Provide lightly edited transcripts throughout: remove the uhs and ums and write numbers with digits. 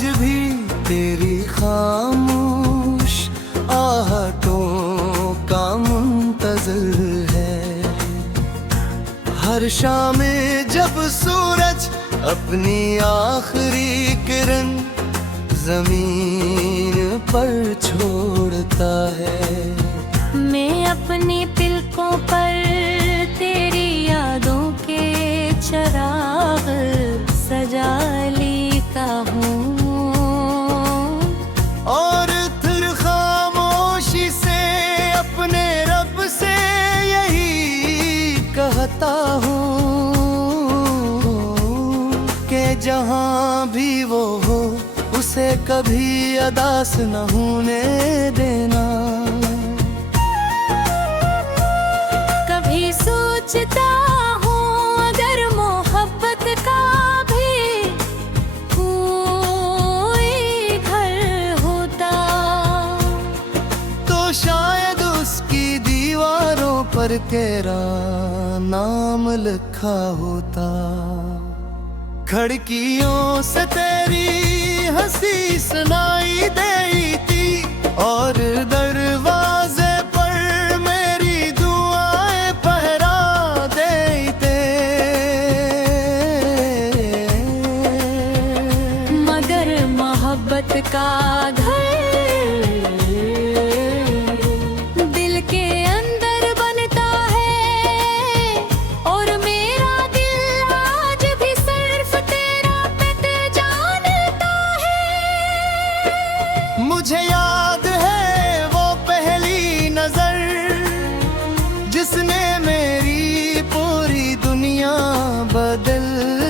आज भी तेरी खामोश आहटों का मुंतज़िर है। हर शाम जब सूरज अपनी आखिरी किरण जमीन पर छोड़ता है, मैं अपनी तिलकों पर तेरी यादों के चराग सजा लेता हूँ और फिर खामोशी से अपने रब से यही कहता हूँ कि जहाँ भी वो हो उसे कभी अदास न होने देना। कभी सोचता हूँ अगर मोहब्बत का भी कोई घर होता तो शायद उसकी दीवारों पर तेरा नाम लिखा होता। खिड़कियों से तेरी हंसी सुनाई देती और दरवाजे पर मेरी दुआएं पहरा देते, मगर मोहब्बत का घर दिल के अंदर बनता है और मेरा दिल आज भी सिर्फ तेरा पित जानता है। मुझे याद है वो पहली नजर जिसने मेरी पूरी दुनिया बदल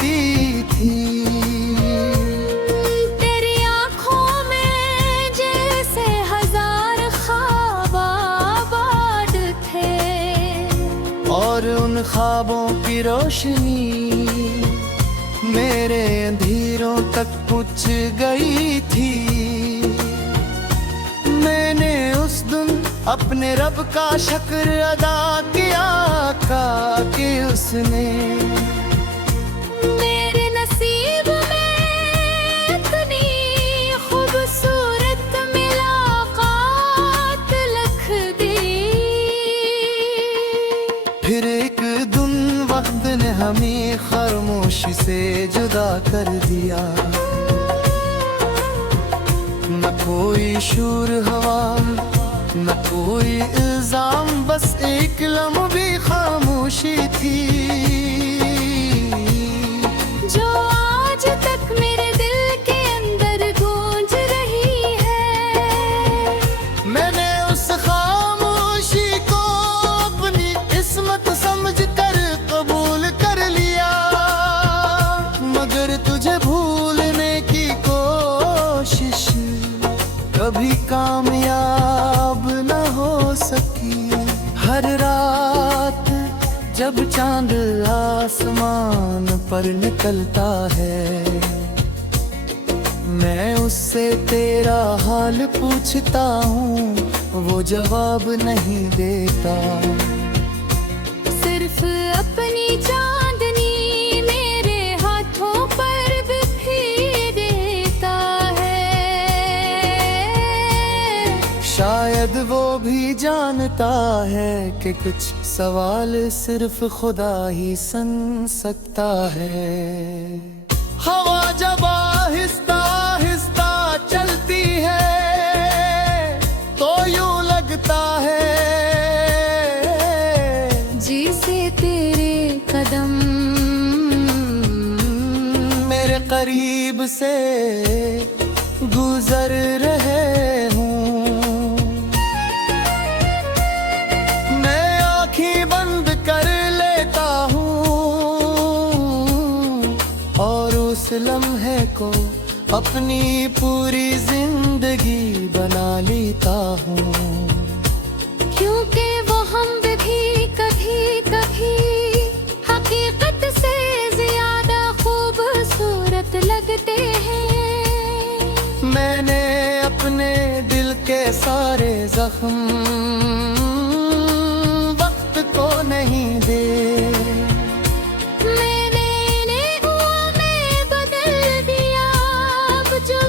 दी थी। तेरी आँखों में जैसे हजार ख्वाब आबाद थे और उन ख्वाबों की रोशनी मेरे अंधेरों तक पहुँच गई थी। मैंने उस दिन अपने रब का शुक्र अदा किया कि उसने मेरे नसीब में इतनी खूबसूरत मुलाकात लिख दी। फिर एक दिन वक्त ने हमें खामोशी से जुदा कर दिया। न कोई शोर हवा न कोई इल्जाम, बस एक लम्हे खामोशी थी जो आज तक मेरे दिल के अंदर गूंज रही है। मैंने उस खामोशी को अपनी किस्मत समझकर कबूल कर लिया, मगर तुझे भूलने की कोशिश कभी कामयाब न हो सकी। हर रात जब चांद आसमान पर निकलता है मैं उससे तेरा हाल पूछता हूँ, वो जवाब नहीं देता। सिर्फ अपनी चांदनी मेरे हाथों पर बिखेर देता है। शायद वो भी जानता है कि कुछ सवाल सिर्फ खुदा ही सुन सकता है। हवा जब आहिस्ता आहिस्ता चलती है तो यूं लगता है जैसे तेरे कदम मेरे करीब से गुजर रहे हूँ। मैं आँखें बंद कर लेता हूँ और उस लम्हे को अपनी पूरी जिंदगी बना लेता हूँ। क्योंकि वो हम भी कभी कभी हकीकत से ज्यादा खूबसूरत लगते हैं। मैंने अपने दिल के सारे जख्म वक्त को नहीं दे। मैंने इन्हें में बदल दिया, अब जो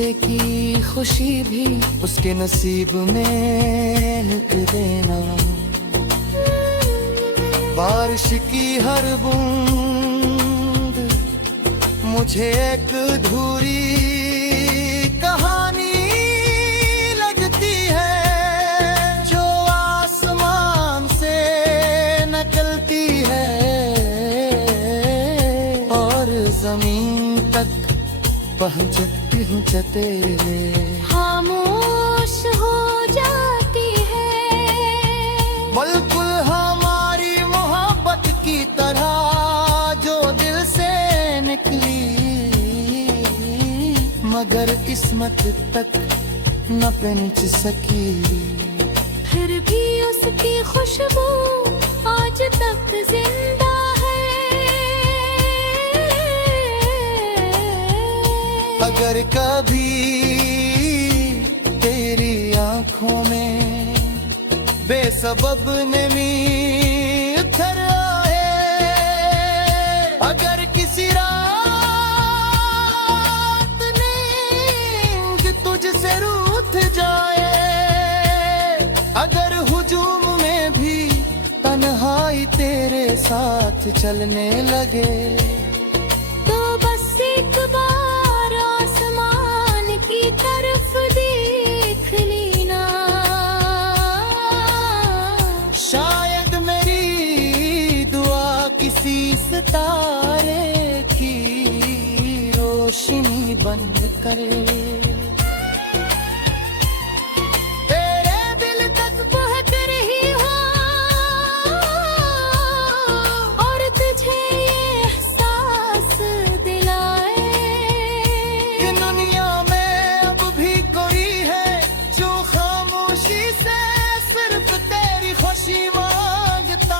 किसी की खुशी भी उसके नसीब में लिख देना। बारिश की हर बूंद मुझे एक अधूरी कहानी लगती है, जो आसमान से निकलती है और जमीन तक पहुंचते खामोश हो जाती है। बिल्कुल हमारी मोहब्बत की तरह जो दिल से निकली, मगर किस्मत तक न पहुंच सकी। फिर भी उसकी खुशबू आज तक जिंदा अगर कभी तेरी आंखों में बेसबब नमी उतर आए, अगर किसी रात नींद तुझसे रूठ जाए, अगर हुजूम में भी तन्हाई तेरे साथ चलने लगे, तो बस एक बार आसमान की तरफ देख लेना। शायद मेरी दुआ किसी सितारे की रोशनी बन करे, तेरे दिल तक पहुंच रही हो और तुझे ये एहसास दिलाए कि दुनिया में अब भी कोई है जो खामोशी से सिर्फ तेरी खुशी मांगता।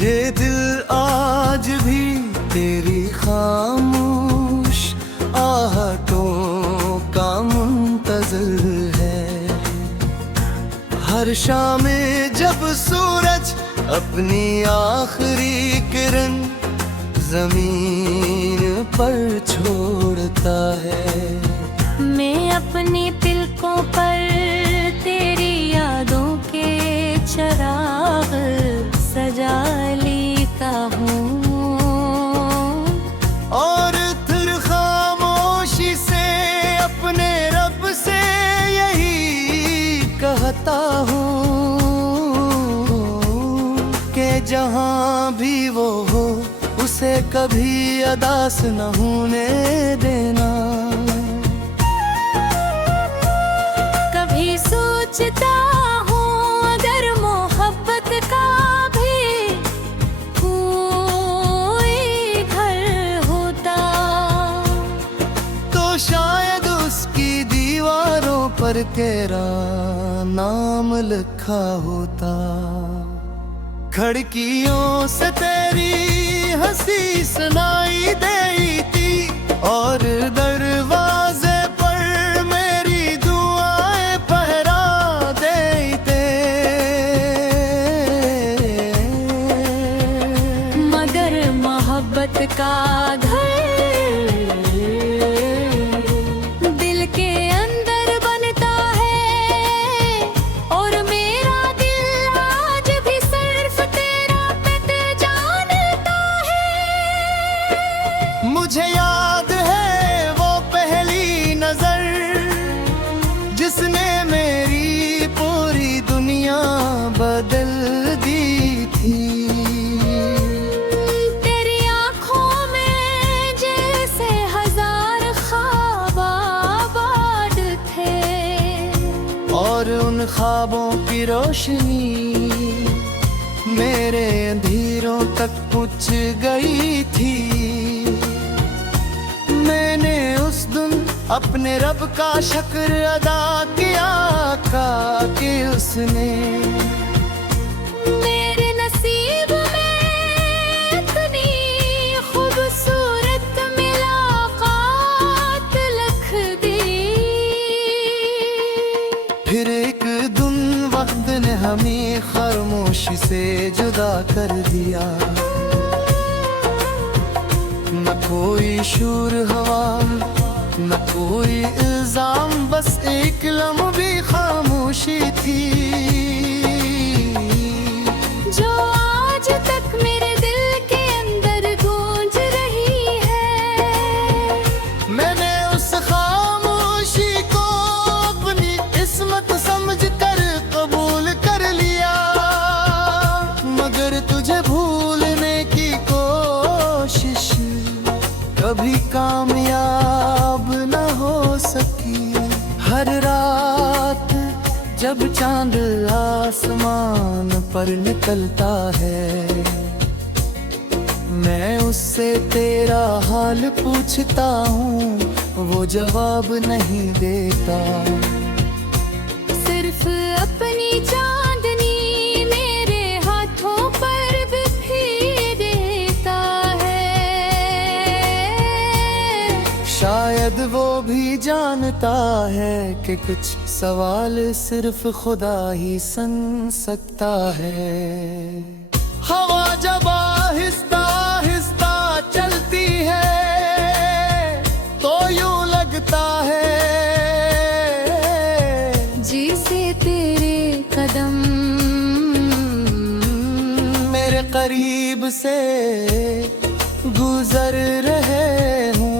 ये दिल आज भी तेरी खामोश आहटों का मुंतज़िर है। हर शाम जब सूरज अपनी आखिरी किरण जमीन पर छोड़ता है, मैं अपनी तिलकों पर तेरी यादों के चराग सजा लेता हूँ और फिर खामोशी से अपने रब से यही कहता हूँ कि जहाँ भी वो हो उसे कभी अदास न होने देना। कभी सोचता हूँ अगर मोहब्बत का भी कोई घर होता, तो शायद उसकी दीवारों पर तेरा नाम लिखा होता। खिड़कियों से तेरी हंसी सुनाई देती और दरवाजे पर मेरी दुआएं पहरा देते, मगर मोहब्बत का घर दिल के अंदर बनता है और मेरा दिल आज भी सिर्फ तेरा पित जानता है। मुझे याद है वो पहली नजर जिसने मेरी पूरी दुनिया बदल दी थी। तेरी आँखों में जैसे हजार ख्वाब आबाद थे और उन ख्वाबों की रोशनी मेरे अंधेरों तक पहुंच गई थी। मैंने उस दिन अपने रब का शुक्र अदा किया आका के उसने। मेरे नसीब में इतनी खूबसूरत मुलाकात लिख दी। फिर एक दिन वक्त ने हमें खामोशी से जुदा कर दिया। न कोई शोर हवा न कोई इल्जाम, बस एक लम्बी खामोशी थी जो आज तक मेरे दिल के अंदर गूंज रही है। मैंने उस खामोशी को अपनी किस्मत समझकर कबूल कर लिया। मगर तुझे भूलने की कोशिश कभी कामयाब न हो सकी। हर रात जब चांद आसमान पर निकलता है, मैं उससे तेरा हाल पूछता हूँ, वो जवाब नहीं देता। सिर्फ अपनी चांदनी मेरे हाथों पर बिखेर देता है। शायद वो भी जानता है कि कुछ सवाल सिर्फ खुदा ही सुन सकता है। हवा जब आहिस्ता आहिस्ता चलती है तो यूं लगता है जैसे तेरे कदम मेरे करीब से गुजर रहे हूँ।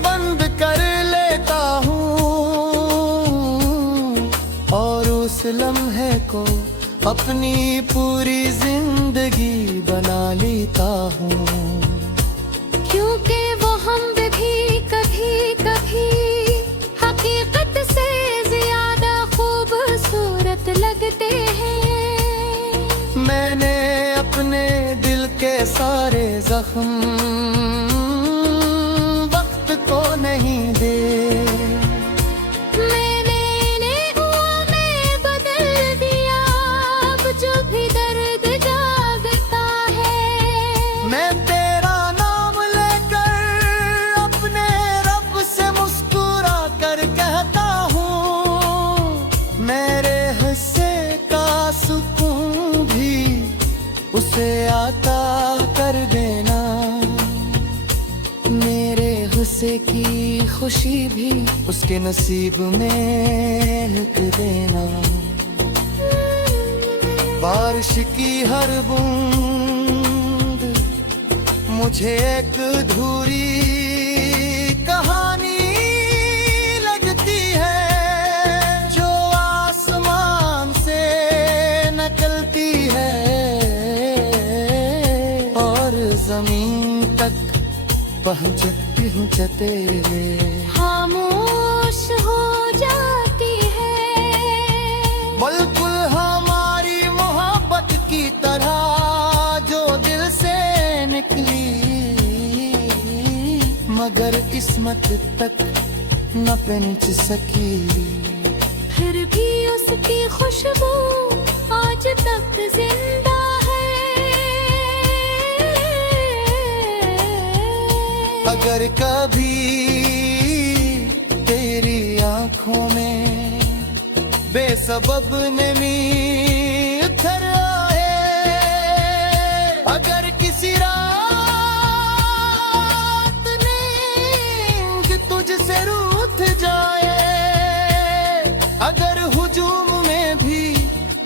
बंद कर लेता हूँ और उस लम्हे को अपनी पूरी जिंदगी बना लेता हूँ। क्योंकि वो हम भी कभी कभी हकीकत से ज्यादा खूबसूरत लगते हैं। मैंने अपने दिल के सारे जख्म को नहीं दे। मैंने में बदल दिया। अब जो भी दर्द जागता है, मैं तेरा नाम लेकर अपने रब से मुस्कुरा कर कहता हूँ, मेरे हिस्से का सुकून भी उसे आता कर देना। हिस्से की खुशी भी उसके नसीब में लिख देना। बारिश की हर बूंद मुझे एक अधूरी कहानी लगती है, जो आसमान से निकलती है और जमीन तक पहुँचते खामोश हो जाती है। बिल्कुल हमारी मोहब्बत की तरह जो दिल से निकली, मगर किस्मत तक न पहुँच सकी। फिर भी उसकी खुशबू आज तक जिंदा है। अगर कभी तेरी आंखों में बेसबब नमी उतर आए, अगर किसी रात नींद तुझसे रूठ जाए, अगर हुजूम में भी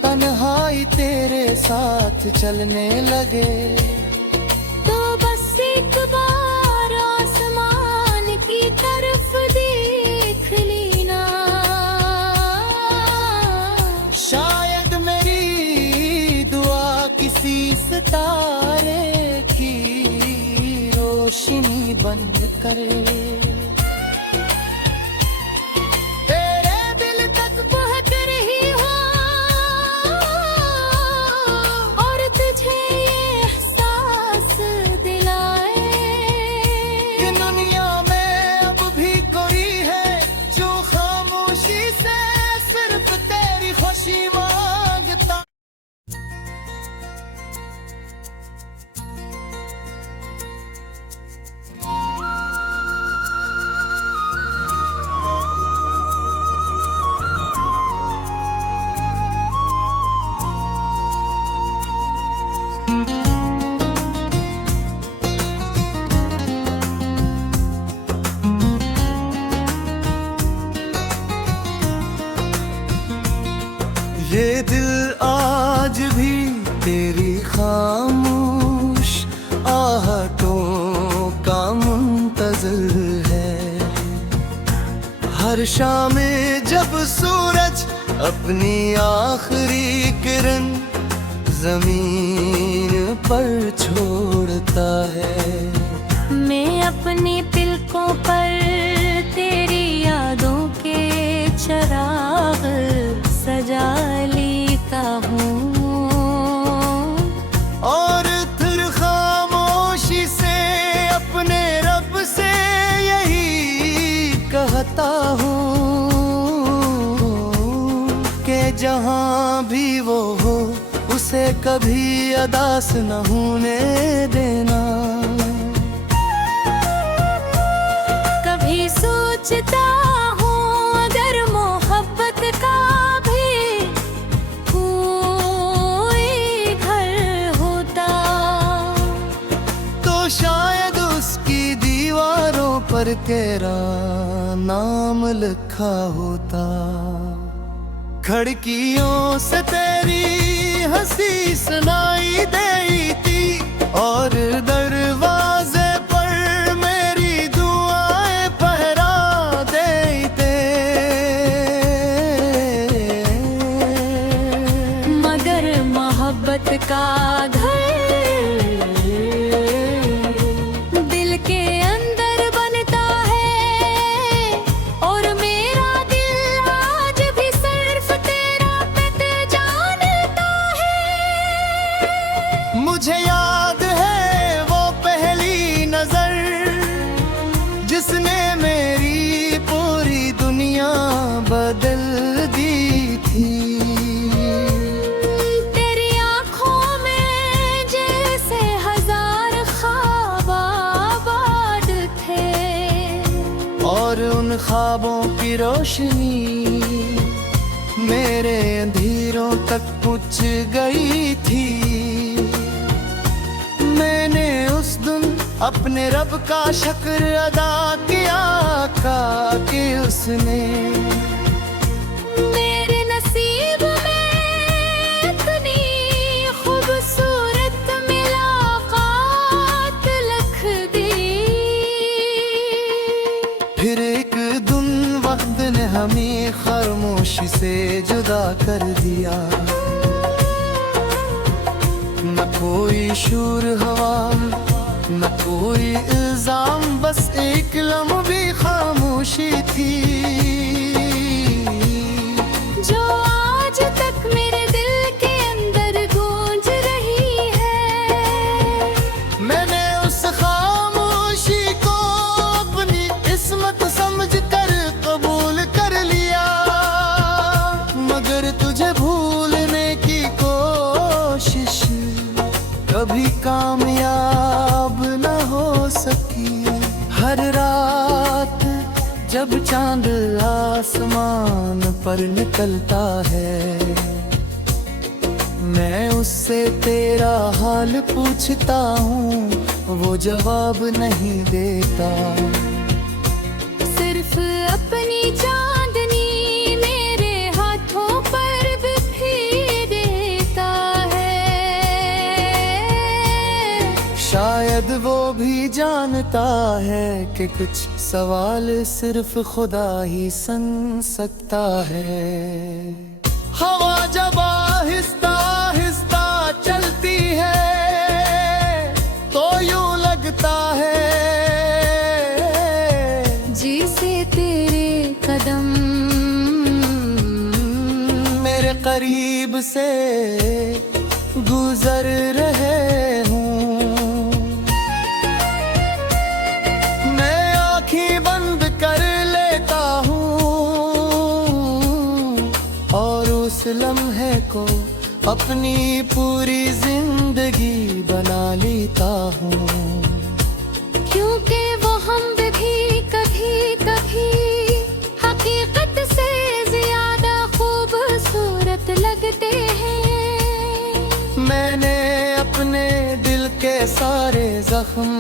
तन्हाई तेरे साथ चलने लगे, तो बस एक बार आसमान की तरफ देख लेना। शायद मेरी दुआ किसी सितारे की रोशनी बंद करे, तेरे दिल तक पहुंच रही हो और तुझे ये एहसास दिलाए तेरी खामोश आहटों का मुंतज़िर है। हर शाम जब सूरज अपनी आखिरी किरण जमीन पर छोड़ता है, मैं अपनी पलकों पर तेरी यादों के चिराग सजा लेता हूँ, और फिर खामोशी से अपने रब से यही कहता हूँ कि जहाँ भी वो हो उसे कभी अदास न होने देना। कभी सोचता हूँ अगर मोहब्बत का भी कोई घर होता, तो शायद उसकी दीवारों पर तेरा नाम लिखा होता। खिड़कियों से तेरी हंसी सुनाई देती और दरवाजे पर मेरी दुआएं पहरा देते, मगर मोहब्बत का घर दिल के अंदर बनता है, और मेरा दिल आज भी सिर्फ तेरा पित जानता है। मुझे याद है वो पहली नजर जिसने मेरी पूरी दुनिया बदल दी थी। तेरी आँखों में जैसे हजार ख्वाब आबाद थे, और उन ख्वाबों की रोशनी मेरे अंधेरों तक पहुँच गई थी। मैंने उस दिन अपने रब का शुक्र अदा किया कि उसने मेरे नसीब में इतनी खूबसूरत मुलाकात लिख दी। फिर एक दिन वक्त ने हमें खामोशी से जुदा कर दिया। न कोई शोर हवा न कोई इल्जाम, बस एक लम्बी खामोशी थी जो आज तक मेरे दिल के अंदर गूंज रही है। मैंने उस खामोशी को अपनी किस्मत समझ कर कबूल कर लिया, मगर तुझे भूलने की कोशिश कभी कामयाब न हो सकी। हर रात जब चांद आसमान पर निकलता है, मैं उससे तेरा हाल पूछता हूँ, वो जवाब नहीं देता। सिर्फ अपनी चांदनी मेरे हाथों पर बिखेर देता है। शायद वो भी जानता है कि कुछ सवाल सिर्फ खुदा ही सुन सकता है। हवा जब आहिस्ता आहिस्ता चलती है तो यूं लगता है जैसे तेरे कदम मेरे करीब से गुजर रहे हूँ। मैं आँखें बंद कर लेता हूँ और उस लम्हे को अपनी पूरी जिंदगी बना लेता हूँ। क्योंकि वो हम भी कभी कभी हकीकत से ज्यादा खूबसूरत लगते हैं। मैंने अपने दिल के सारे जख्म